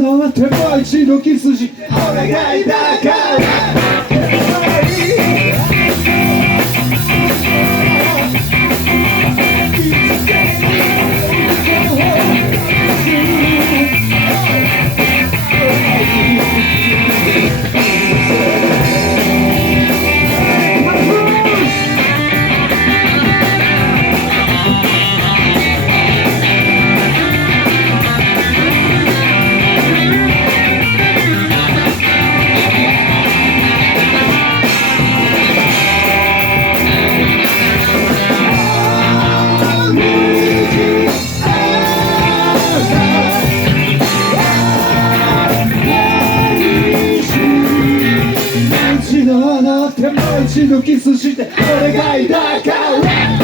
の手もう一度キスしてお願いだから手もう一度キスしてお願いだから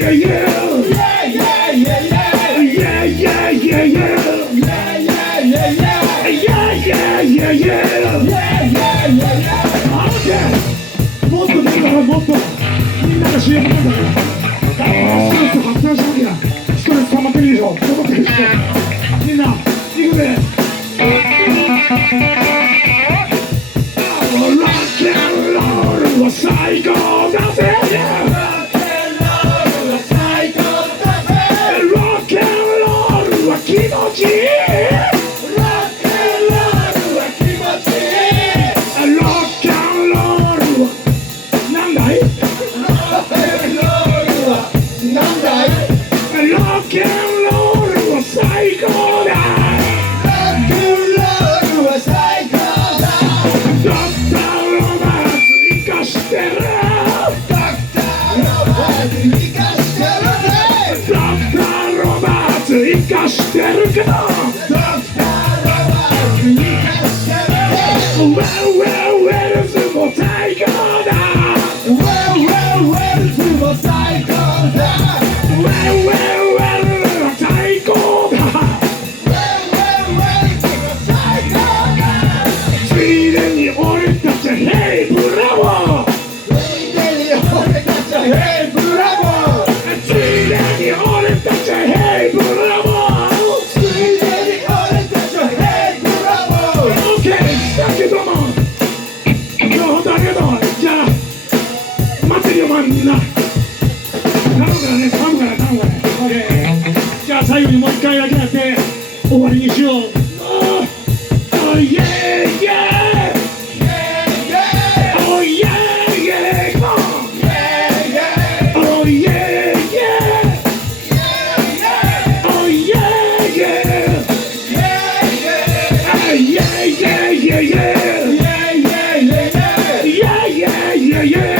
yeah, yeah. もっと出るからもっとみんなが CM なんだからストレス発散しなきゃストレス溜まってるでしょ溜まってるでしょみんな行くぜロックンロールは最高だぜロックンロールは最高だぜロックンロールは気持ちいいロックンロールは気持ちいいロックンロールはなんだいロックンロールはなんだいロックンロールは最高だロックンロールは最高だドクターロバーツ生かしてるドクターロバーツ生かしてるぜドクターロバーツ生かしてるけどドクターロバーツ生かしてるぜウェルズも最高だウェルズも最高だウェル最高だついでに俺たちヘイブラボーついでに俺たちヘイブラボーついでに俺たちヘイブラボーついでに俺たちヘイブラボー OK だけどもだけどじゃあ待ってるよみんな頼むからねOK じゃあ最後にもう一回だけやって終わりにしようOh yeah, yeah, oh yeah, yeah, come on, oh yeah, yeah, oh yeah, yeah, yeah, yeah, yeah, yeah, yeah, yeah, yeah, yeah, yeah.